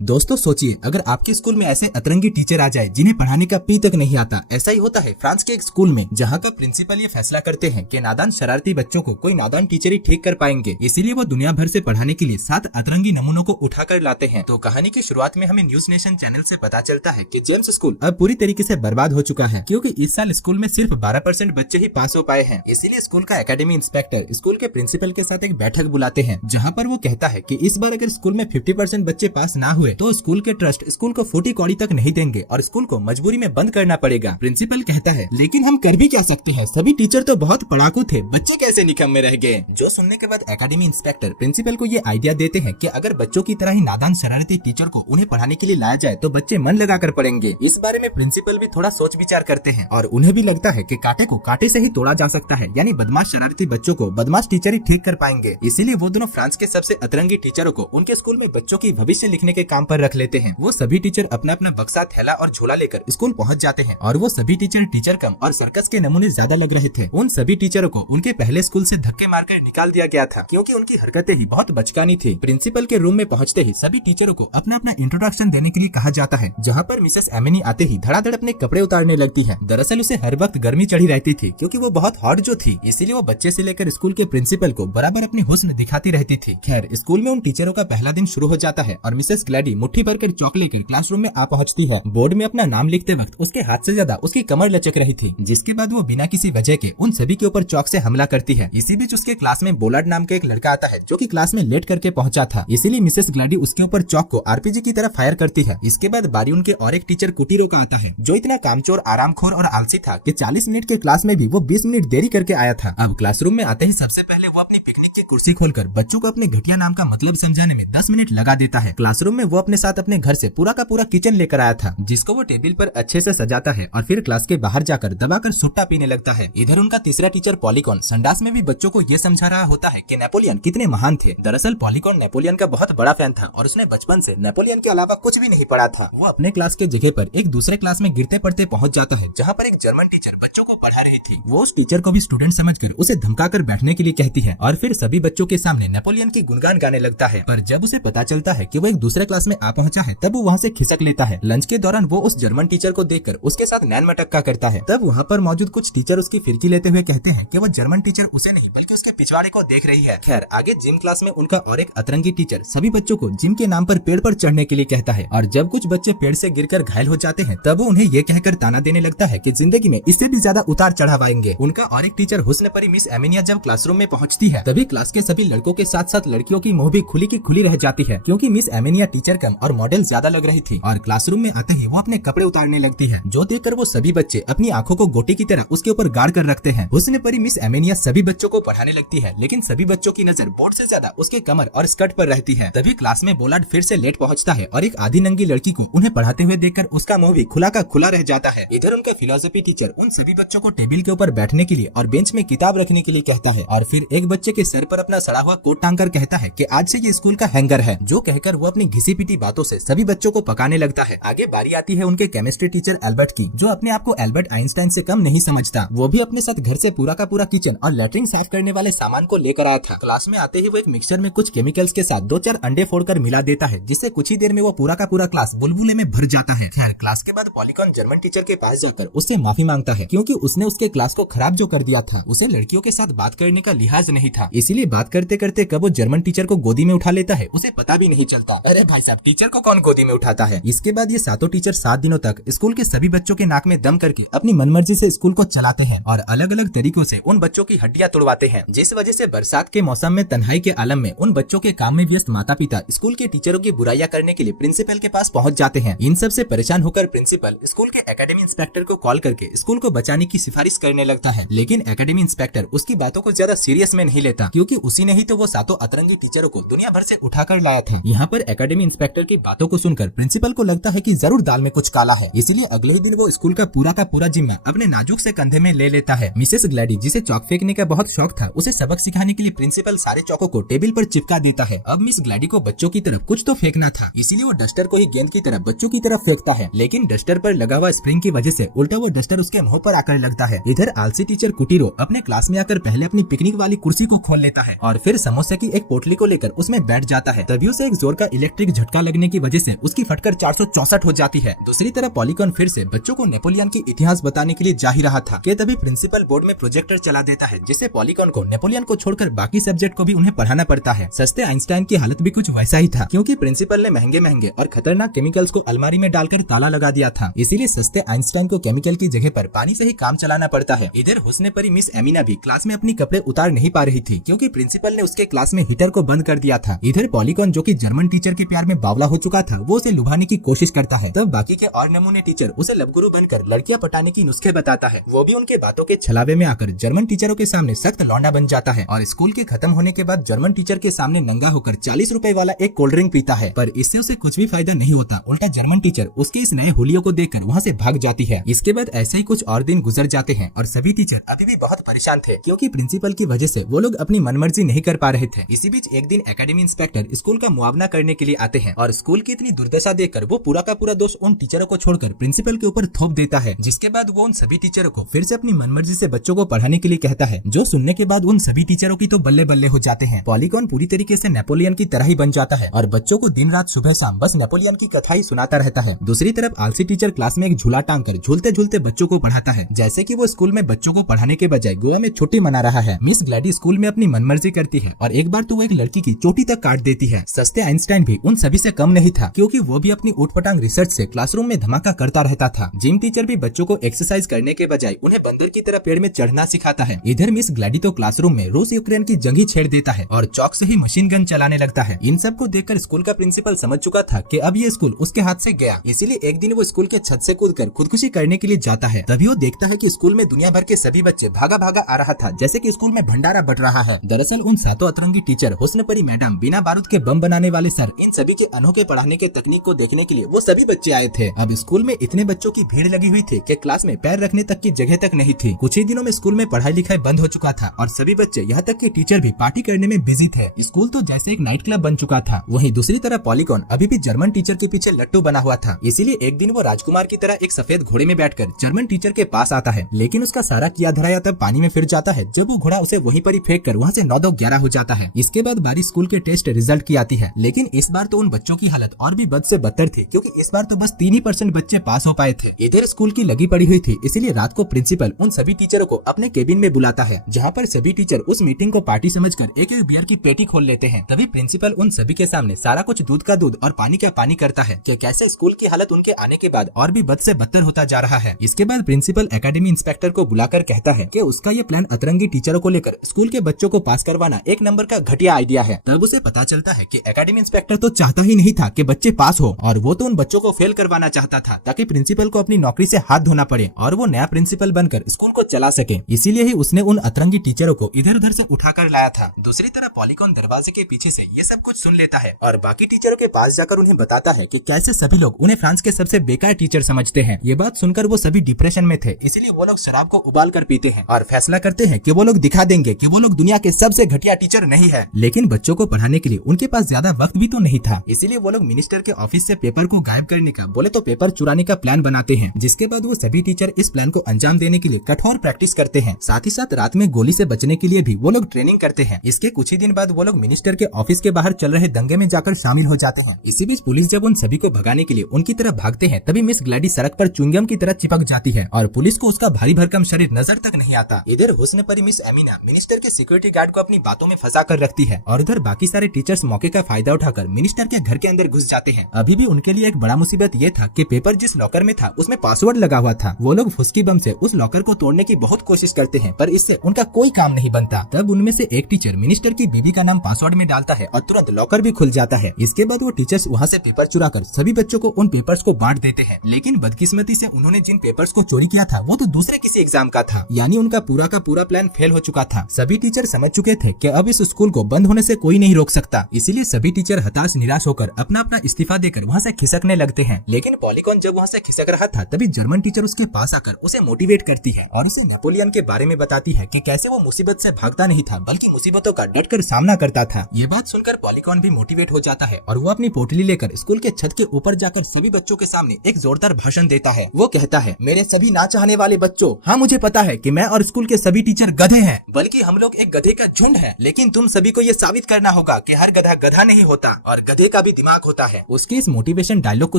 दोस्तों सोचिए, अगर आपके स्कूल में ऐसे अतरंगी टीचर आ जाए जिन्हें पढ़ाने का पी तक नहीं आता। ऐसा ही होता है फ्रांस के एक स्कूल में, जहाँ का प्रिंसिपल ये फैसला करते हैं कि नादान शरारती बच्चों को कोई नादान टीचर ही ठीक कर पाएंगे। इसीलिए वो दुनिया भर से पढ़ाने के लिए 7 अतरंगी नमूनों को उठाकर लाते हैं। तो कहानी की शुरुआत में हमें न्यूज नेशन चैनल से पता चलता है कि जेम्स स्कूल अब पूरी तरीके से बर्बाद हो चुका है, क्योंकि इस साल स्कूल में सिर्फ 12% बच्चे ही पास हो पाए हैं। इसीलिए स्कूल का एकेडमी इंस्पेक्टर स्कूल के प्रिंसिपल के साथ एक बैठक बुलाते हैं, जहाँ पर वो कहता है कि इस बार अगर स्कूल में 50% बच्चे पास ना हुए तो स्कूल के ट्रस्ट स्कूल को 40 कौड़ी तक नहीं देंगे और स्कूल को मजबूरी में बंद करना पड़ेगा। प्रिंसिपल कहता है, लेकिन हम कर भी क्या सकते हैं, सभी टीचर तो बहुत पढ़ाकू थे, बच्चे कैसे निकम्मे रह गए। जो सुनने के बाद एकेडमी इंस्पेक्टर प्रिंसिपल को ये आइडिया देते हैं कि अगर बच्चों की तरह ही नादान शरारती टीचर को उन्हें पढ़ाने के लिए लाया जाए तो बच्चे मन लगाकर पढ़ेंगे। इस बारे में प्रिंसिपल भी थोड़ा सोच विचार करते हैं और उन्हें भी लगता है कि कांटे को कांटे से ही तोड़ा जा सकता है, यानी बदमाश शरारती बच्चों को बदमाश टीचर ही ठीक कर पाएंगे। इसीलिए वो दोनों फ्रांस के सबसे अतरंगी टीचरों को उनके स्कूल में बच्चों की भविष्य लिखने के काम पर रख लेते हैं। वो सभी टीचर अपना अपना बक्सा, थैला और झोला लेकर स्कूल पहुंच जाते हैं और वो सभी टीचर कम और सर्कस के नमूने ज्यादा लग रहे थे। उन सभी टीचरों को उनके पहले स्कूल से धक्के मारकर निकाल दिया गया था, क्योंकि उनकी हरकतें ही बहुत बचकानी थी। प्रिंसिपल के रूम में पहुंचते ही सभी टीचरों को अपना अपना इंट्रोडक्शन देने के लिए कहा जाता है, जहाँ पर मिसेस एमिनी आते ही धड़ाधड़ अपने कपड़े उतारने लगती है। दरअसल उसे हर वक्त गर्मी चढ़ी रहती थी, क्योंकि वो बहुत हॉट जो थी, इसीलिए वो बच्चे से लेकर स्कूल के प्रिंसिपल को बराबर अपनी हुस्न दिखाती रहती थी। खैर, स्कूल में उन टीचरों का पहला दिन शुरू हो जाता है और मिसेस ग्लैडी मुट्ठी भरकर चॉक लेकर क्लासरूम में आ पहुंचती है। बोर्ड में अपना नाम लिखते वक्त उसके हाथ से ज्यादा उसकी कमर लचक रही थी, जिसके बाद वो बिना किसी वजह के उन सभी के ऊपर चॉक से हमला करती है। इसी बीच उसके क्लास में बोलार्ड नाम का एक लड़का आता है, जो कि क्लास में लेट करके पहुंचा था, इसीलिए मिसेस ग्लैडी उसके ऊपर चॉक को आरपीजी की तरह फायर करती है। इसके बाद बारी उनके और एक टीचर कुटीरो का आता है, जो इतना कामचोर, आरामखोर और आलसी था कि 40 मिनट के क्लास में भी वो 20 मिनट देरी करके आया था। अब क्लासरूम में आते ही सबसे पहले वो अपनी पिकनिक की कुर्सी खोलकर बच्चों को अपने घटिया नाम का मतलब समझाने में 10 मिनट लगा देता है। क्लासरूम में वो अपने साथ अपने घर से पूरा का पूरा किचन लेकर आया था, जिसको वो टेबल पर अच्छे से सजाता है और फिर क्लास के बाहर जाकर दबाकर सुट्टा पीने लगता है। इधर उनका तीसरा टीचर पॉलीकॉन संडास में भी बच्चों को ये समझा रहा होता है कि नेपोलियन कितने महान थे। दरअसल पॉलीकॉन नेपोलियन का बहुत बड़ा फैन था और उसने बचपन से नेपोलियन के अलावा कुछ भी नहीं पढ़ा था। वो अपने क्लास के जगह पर एक दूसरे क्लास में गिरते पड़ते पहुंच जाता है, जहाँ पर एक जर्मन टीचर बच्चों को पढ़ा रही थी। वो उस टीचर को भी स्टूडेंट समझकर उसे धमकाकर बैठने के लिए कहती है और फिर सभी बच्चों के सामने नेपोलियन की गुणगान गाने लगता है। पर जब उसे पता चलता है कि वो एक दूसरे क्लास में आ पहुंचा है, तब वो वहाँ से खिसक लेता है। लंच के दौरान वो उस जर्मन टीचर को देखकर उसके साथ नैन मटक्का करता है। तब वहाँ पर मौजूद कुछ टीचर उसकी फिरकी लेते हुए कहते हैं कि वो जर्मन टीचर उसे नहीं बल्कि उसके पिछवाड़े को देख रही है। खैर, आगे जिम क्लास में उनका और एक अतरंगी टीचर सभी बच्चों को जिम के नाम पर पेड़ पर चढ़ने के लिए कहता है और जब कुछ बच्चे पेड़ से गिरकर घायल हो जाते हैं, तब वो उन्हें ये कहकर ताना देने लगता है कि जिंदगी में इससे भी ज्यादा उतार चढ़ाव आएंगे। उनका और एक टीचर हुस्न परी मिस एमिनिया जब क्लासरूम में पहुंचती है, तभी क्लास के सभी लड़कों के साथ साथ लड़कियों की मुंह भी खुली की खुली रह जाती है, क्योंकि मिस एमिनिया टीचर कम और मॉडल ज्यादा लग रही थी। और क्लासरूम में आते ही वो अपने कपड़े उतारने लगती है, जो देखकर वो सभी बच्चे अपनी आंखों को गोटे की तरह उसके ऊपर गाड़ कर रखते हैं। हुस्न परी मिस एमिनिया सभी बच्चों को पढ़ाने लगती है, लेकिन सभी बच्चों की नजर बोर्ड से ज्यादा उसके कमर और स्कर्ट पर रहती है। तभी क्लास में बोलार्ड फिर से लेट पहुंचता है और एक आधी नंगी लड़की को उन्हें पढ़ाते हुए देखकर उसका मुंह भी खुला का खुला रह जाता है। इधर उनका फिलोसफी टीचर उन सभी बच्चों को टेबल के ऊपर बैठने के लिए और बेंच में किताब रखने के लिए कहता है और फिर एक बच्चे के सर पर अपना सड़ा हुआ कोट टांग कर कहता है कि आज से ये स्कूल का हैंगर है। जो कहकर वो अपनी घिसी पिटी बातों से सभी बच्चों को पकाने लगता है। आगे बारी आती है उनके केमिस्ट्री टीचर एल्बर्ट की, जो अपने आप को एल्बर्ट आइंस्टाइन से कम नहीं समझता। वो भी अपने साथ घर से पूरा का पूरा किचन और लैट्रिन साफ करने वाले सामान को लेकर आया था। क्लास में आते ही वो एक मिक्सचर में कुछ केमिकल्स के साथ 2-4 अंडे फोड़कर मिला देता है, जिससे कुछ ही देर में वो पूरा का पूरा क्लास बुलबुले में भर जाता है। खैर, क्लास के बाद पॉलीकॉन जर्मन टीचर के पास जाकर उससे माफी मांगता है, क्योंकि उसने उसके क्लास को खराब जो कर दिया था। उसे लड़कियों के साथ बात करने का लिहाज नहीं था, इसीलिए बात करते करते कब वो जर्मन टीचर को गोदी में उठा लेता है उसे पता भी नहीं चलता। अरे भाई साहब, टीचर को कौन गोदी में उठाता है। इसके बाद ये सातों टीचर 7 दिनों तक स्कूल के सभी बच्चों के नाक में दम करके अपनी मनमर्जी से स्कूल को चलाते हैं और अलग अलग तरीकों से उन बच्चों की हड्डियां तोड़वाते हैं, जिस वजह से बरसात के मौसम में तन्हाई के आलम में उन बच्चों के काम में व्यस्त माता पिता स्कूल के टीचरों की बुराइयां करने के लिए प्रिंसिपल के पास पहुंच जाते हैं। इन सब से परेशान होकर प्रिंसिपल स्कूल के एकेडमी इंस्पेक्टर को कॉल करके स्कूल को बचाने की सिफारिश करने लगता है, लेकिन एकेडमी इंस्पेक्टर उसकी बातों को ज्यादा सीरियस में नहीं लेता, क्योंकि उसी ने ही तो वो सातों अतरंगी टीचरों को दुनिया भर से उठाकर लाया था। यहाँ पर एकेडमी इंस्पेक्टर की बातों को सुनकर प्रिंसिपल को लगता है कि जरूर दाल में कुछ काला है, इसलिए अगले ही दिन वो स्कूल का पूरा जिम्मा अपने नाजुक से कंधे में ले लेता है। मिसेस ग्लैडी, जिसे चौक फेंकने का बहुत शौक था, उसे सबक सिखाने के लिए प्रिंसिपल सारे चौकों को टेबल पर चिपका देता है। अब मिस ग्लैडी को बच्चों की तरफ कुछ तो फेंकना था, इसीलिए वो डस्टर को ही गेंद की तरफ बच्चों की तरफ फेंकता है, लेकिन डस्टर पर लगा हुआ स्प्रिंग की वजह से उल्टा वो डस्टर उसके मुंह पर आकर लगता है। इधर आलसी टीचर कुटीरो अपने क्लास में आकर पहले अपनी पिकनिक वाली कुर्सी को खोल लेता है और फिर समोसे की एक पोटली को लेकर उसमें बैठ जाता है। तभी उसे एक जोर का इलेक्ट्रिक झटका लगने की वजह से उसकी फटकर 464 हो जाती है। दूसरी तरफ पॉलीकॉन फिर से बच्चों को नेपोलियन की इतिहास बताने के लिए जा ही रहा था कि तभी प्रिंसिपल बोर्ड में प्रोजेक्टर चला देता है, जिससे पॉलीकॉन को नेपोलियन को छोड़कर बाकी सब्जेक्ट को भी उन्हें पढ़ाना पड़ता है। सस्ते आइंस्टाइन की हालत भी कुछ वैसा ही था, क्योंकि प्रिंसिपल ने महंगे महंगे और खतरनाक केमिकल्स को अलमारी में डालकर ताला लगा दिया था। इसीलिए सस्ते आइंस्टाइन को केमिकल की जगह पर पानी से ही काम चलाना पड़ता है। इधर हुस्न परी मिस एमिना भी क्लास में अपनी कपड़े उतार नहीं पा रही थी, क्योंकि प्रिंसिपल ने उसके क्लास में हीटर को बंद कर दिया था। इधर पॉलीकॉन जो कि जर्मन टीचर के प्यार में बावला हो चुका था, वो उसे लुभाने की कोशिश करता है। तब बाकी के और नमूने टीचर उसे लबगुरु बनकर लड़कियां पटाने की नुस्खे बताता है। वो भी उनके बातों के छलावे में आकर जर्मन टीचरों के सामने सख्त लौंडा बन जाता है और स्कूल के खत्म होने के बाद जर्मन टीचर के सामने नंगा होकर 40 रुपए वाला एक कोल्ड ड्रिंक पीता है। पर इससे उसे कुछ भी फायदा नहीं होता, उल्टा जर्मन टीचर उसके इस नए होलियो को देखकर वहाँ से भाग जाती है। इसके बाद ऐसे ही कुछ और दिन गुजर जाते हैं और सभी टीचर अभी भी बहुत परेशान थे, क्योंकि प्रिंसिपल की वजह से वो लोग अपनी मनमर्जी नहीं कर पा रहे थे। इसी बीच एक दिन एकेडमी इंस्पेक्टर स्कूल का मुआवना करने के लिए आते हैं और स्कूल की इतनी दुर्दशा देखकर वो पूरा का पूरा दोष उन टीचरों को छोड़कर प्रिंसिपल के ऊपर थोप देता है। जिसके बाद वो उन सभी टीचरों को फिर से अपनी मनमर्जी से बच्चों को पढ़ाने के लिए कहता है, जो सुनने के बाद उन सभी टीचरों की तो बल्ले बल्ले हो जाते हैं। पॉलीकॉन पूरी तरीके से नेपोलियन की तरह ही बन जाता है और बच्चों को दिन रात सुबह शाम बस नेपोलियन की कथा ही सुनाता रहता है। दूसरी तरफ आलसी टीचर क्लास में एक झूला टांग कर झूलते झूलते बच्चों को पढ़ाता है, जैसे कि वो स्कूल में बच्चों को पढ़ाने के बजाय गोवा में छुट्टी मना रहा है। मिस ग्लैडी स्कूल में अपनी मनमर्जी करती है और एक बार तो वो एक लड़की की चोटी तक काट देती है। सस्ते आइंस्टाइन भी उन सभी से कम नहीं था, क्योंकि वो भी अपनी ऊटपटांग रिसर्च से क्लासरूम में धमाका करता रहता था। जिम टीचर भी बच्चों को एक्सरसाइज करने के बजाय उन्हें बंदर की तरह पेड़ में चढ़ना सिखाता है। इधर मिस ग्लैडी तो क्लासरूम में रूस यूक्रेन की जंग ही छेड़ देता है और चौक से ही मशीन गन चलाने लगता है। इन सब को देखकर स्कूल का प्रिंसिपल समझ चुका था कि अब ये स्कूल उसके हाथ से गया। इसीलिए एक दिन वो स्कूल के छत से कूदकर खुदकुशी करने के लिए जाता है। तभी वो देखता है कि स्कूल में दुनिया भर के सभी बच्चे भागा भागा आ रहा था, जैसे कि स्कूल में भंडारा बट रहा है। दरअसल उन सातों अतरंगी टीचर, हुस्न परी मैडम, बिना बारूद के बम बनाने वाले सर, इन सभी के अनोखे पढ़ाने के तकनीक को देखने के लिए वो सभी बच्चे आए थे। अब स्कूल में इतने बच्चों की भीड़ लगी हुई थी कि क्लास में पैर रखने तक की जगह तक नहीं थी। कुछ ही दिनों में स्कूल में पढ़ाई लिखाई बंद हो चुका था और सभी बच्चे, यहाँ तक कि टीचर भी पार्टी करने में बिजी थे। स्कूल तो जैसे एक नाइट क्लब बन चुका था। वहीं दूसरी तरफ पॉलीकॉन अभी भी जर्मन टीचर के पीछे लट्टू बना हुआ था। इसीलिए एक दिन वो राजकुमार की तरह एक सफेद घोड़े में बैठकर जर्मन टीचर के पास आता है, लेकिन उसका सारा किया धराया तब पानी में फिर जाता है, जब वो घोड़ा उसे वहीं पर ही फेंक कर वहाँ से 9-2-11 हो जाता है। इसके बाद बारी स्कूल के टेस्ट रिजल्ट की आती है, लेकिन इस बार तो उन बच्चों की हालत और भी बद से बदतर थी, क्योंकि इस बार तो बस 3 ही % बच्चे पास हो पाए थे। इधर स्कूल की लगी पड़ी हुई थी, इसीलिए रात को प्रिंसिपल उन सभी टीचरों को अपने केबिन में बुलाता है, जहाँ पर सभी टीचर उस मीटिंग को पार्टी समझकर एक एक बियर की पेटी खोल लेते हैं। तभी प्रिंसिपल उन सभी के सामने सारा कुछ दूध का दूध और पानी का पानी करता है कि कैसे स्कूल की हालत उनके आने के बाद और भी बद से बदतर होता जा रहा है। इसके बाद प्रिंसिपल एकेडमी इंस्पेक्टर को बुलाकर कहता है कि उसका ये प्लान अतरंगी टीचरों को लेकर स्कूल के बच्चों को पास करवाना एक नंबर का घटिया आइडिया है। तब उसे पता चलता है कि एकेडमी इंस्पेक्टर तो चाहता ही नहीं था कि बच्चे पास हो, और वो तो उन बच्चों को फेल करवाना चाहता था, ताकि प्रिंसिपल को अपनी नौकरी से हाथ धोना पड़े और वो नया प्रिंसिपल बनकर स्कूल को चला सके। इसीलिए ही उसने उन अतरंगी टीचरों को इधर उधर से उठाकर लाया था। दूसरी तरफ पॉलीकॉन दरवाजे के पीछे से ये सब कुछ सुन लेता है और बाकी टीचरों के पास जाकर उन्हें बताता है कि कैसे सभी लोग उन्हें फ्रांस के सबसे बेकार टीचर समझते हैं। ये बात सुनकर वो सभी डिप्रेशन में थे, इसीलिए वो लोग शराब को उबाल कर पीते हैं और फैसला करते हैं कि वो लोग दिखा देंगे कि वो लोग दुनिया के सबसे घटिया टीचर नहीं है। लेकिन बच्चों को पढ़ाने के लिए उनके पास ज्यादा वक्त भी तो नहीं था, इसीलिए वो लोग मिनिस्टर के ऑफिस से पेपर को गायब करने का, बोले तो पेपर चुराने का प्लान बनाते हैं। जिसके बाद वो सभी टीचर इस प्लान को अंजाम देने के लिए कठोर प्रैक्टिस करते हैं। साथ ही साथ रात में गोली से बचने के लिए भी वो लोग ट्रेनिंग करते हैं। इसके कुछ ही दिन बाद वो लोग मिनिस्टर के ऑफिस के बाहर चल रहे दंगे में जाकर शामिल हो जाते हैं। इसी बीच पुलिस जब उन सभी को भगाने के लिए उनकी तरफ भागते हैं, तभी मिस ग्लैडी सड़क पर च्युइंगम की तरह चिपक जाती है और पुलिस को उसका भारी भरकम शरीर नजर तक नहीं आता। इधर हुस्न परी मिस एमिना मिनिस्टर के सिक्योरिटी गार्ड को अपनी बातों में फंसा कर रखती है और उधर बाकी सारे टीचर्स मौके का फायदा उठाकर मिनिस्टर के घर के अंदर घुस जाते हैं। अभी भी उनके लिए एक बड़ा मुसीबत ये था कि पेपर जिस लॉकर में था उसमें पासवर्ड लगा हुआ था। वो लोग फुस्की बम से उस लॉकर को तोड़ने की बहुत कोशिश करते हैं, पर इससे उनका कोई काम नहीं बनता। तब उनमें से एक टीचर मिनिस्टर की बीबी का नाम पासवर्ड में डालता है और तुरंत लॉकर भी खुल जाता है। इसके बाद वो टीचर्स वहाँ से पेपर चुरा कर सभी बच्चों को उन पेपर्स को बांट देते हैं। लेकिन बदकिस्मती से उन्होंने जिन पेपर्स को चोरी किया था वो तो दूसरे किसी एग्जाम का था, यानी उनका पूरा का पूरा प्लान फेल हो चुका था। सभी टीचर समझ चुके थे कि अब इस स्कूल को बंद होने से कोई नहीं रोक सकता, इसीलिए सभी टीचर हताश निराश होकर अपना अपना इस्तीफा देकर वहाँ से खिसकने लगते हैं। लेकिन पॉलीकॉन जब वहाँ से खिसक रहा था, तभी जर्मन टीचर उसके पास आकर उसे मोटिवेट करती है और उसे नेपोलियन के बारे में बताती है कि कैसे वो मुसीबत से भागता नहीं था, बल्कि मुसीबतों का डटकर सामना करता था। ये बात सुनकर पॉलीकॉन भी मोटिवेट हो जाता है और वो अपनी पोटली लेकर स्कूल के छत के ऊपर जाकर सभी बच्चों के सामने एक जोरदार भाषण देता है। वो कहता है, मेरे सभी ना चाहने वाले बच्चों, हाँ मुझे पता है कि मैं और स्कूल के सभी टीचर गधे हैं, बल्कि हम लोग एक गधे का झुंड है, लेकिन तुम सभी को ये साबित करना होगा कि हर गधा गधा नहीं होता और गधे का भी दिमाग होता है। उसके इस मोटिवेशन डायलॉग को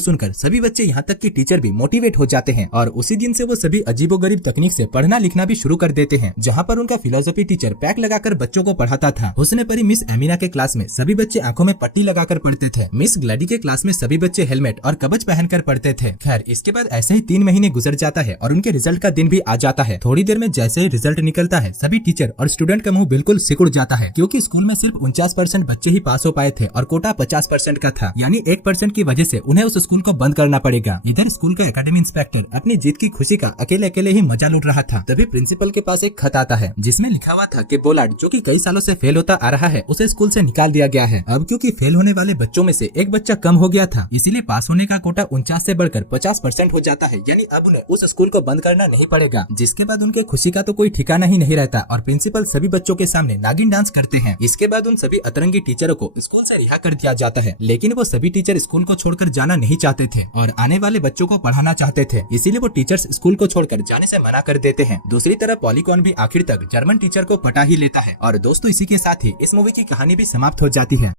सुनकर सभी बच्चे यहाँ तक कि टीचर भी मोटिवेट हो जाते हैं और उसी दिन से वो सभी अजीबोगरीब तकनीक से पढ़ना लिखना भी शुरू कर देते हैं। जहाँ पर उनका फिलोसफी टीचर पैक लगाकर बच्चों को पढ़ाता था, हुस्न परी मिस एमिना के क्लास में सभी बच्चे आंखों में पट्टी लगाकर पढ़ते थे। मिस ग्लैडी के क्लास में सभी बच्चे हेलमेट और कवच पहनकर पढ़ते थे। खैर, इसके बाद ऐसे ही 3 महीने गुजर जाता है और उनके रिजल्ट का दिन भी आ जाता है। थोड़ी देर में जैसे ही रिजल्ट निकलता है, सभी टीचर और स्टूडेंट का मुंह बिल्कुल सिकुड़ जाता है, क्योंकि स्कूल में सिर्फ 49% बच्चे ही पास हो पाए थे और कोटा 50% का था, यानी 1% की वजह से उन्हें उस स्कूल को बंद करना पड़ेगा। इधर स्कूल का एकेडमी इंस्पेक्टर अपनी जीत की खुशी का अकेले अकेले ही मजा लूट रहा था। तभी प्रिंसिपल के पास एक खत आता है जिसमें लिखा हुआ था कि बोलार्ड, जो कि कई सालों से फेल होता आ रहा है, उसे स्कूल से निकाल दिया गया है। अब क्योंकि फेल होने वाले बच्चों में से एक बच्चा कम हो गया था, इसीलिए पास होने का कोटा 49 से बढ़कर 50% हो जाता है, यानी अब उन्हें उस स्कूल को बंद करना नहीं पड़ेगा। जिसके बाद उनके खुशी का तो कोई ठिकाना ही नहीं रहता और प्रिंसिपल सभी बच्चों के सामने नागिन डांस करते हैं। इसके बाद उन सभी अतरंगी टीचरों को स्कूल से रिहा कर दिया जाता है, लेकिन वो सभी टीचर स्कूल को छोड़कर जाना नहीं चाहते थे और आने वाले बच्चों को पढ़ाना चाहते थे, इसीलिए वो टीचर्स स्कूल को छोड़कर जाने से मना कर देते हैं। दूसरी तरफ पॉलीकॉन भी आखिर तक जर्मन टीचर को पटा ही लेता है। और दोस्तों, इसी के साथ ही इस मूवी की कहानी भी समाप्त हो जाती है।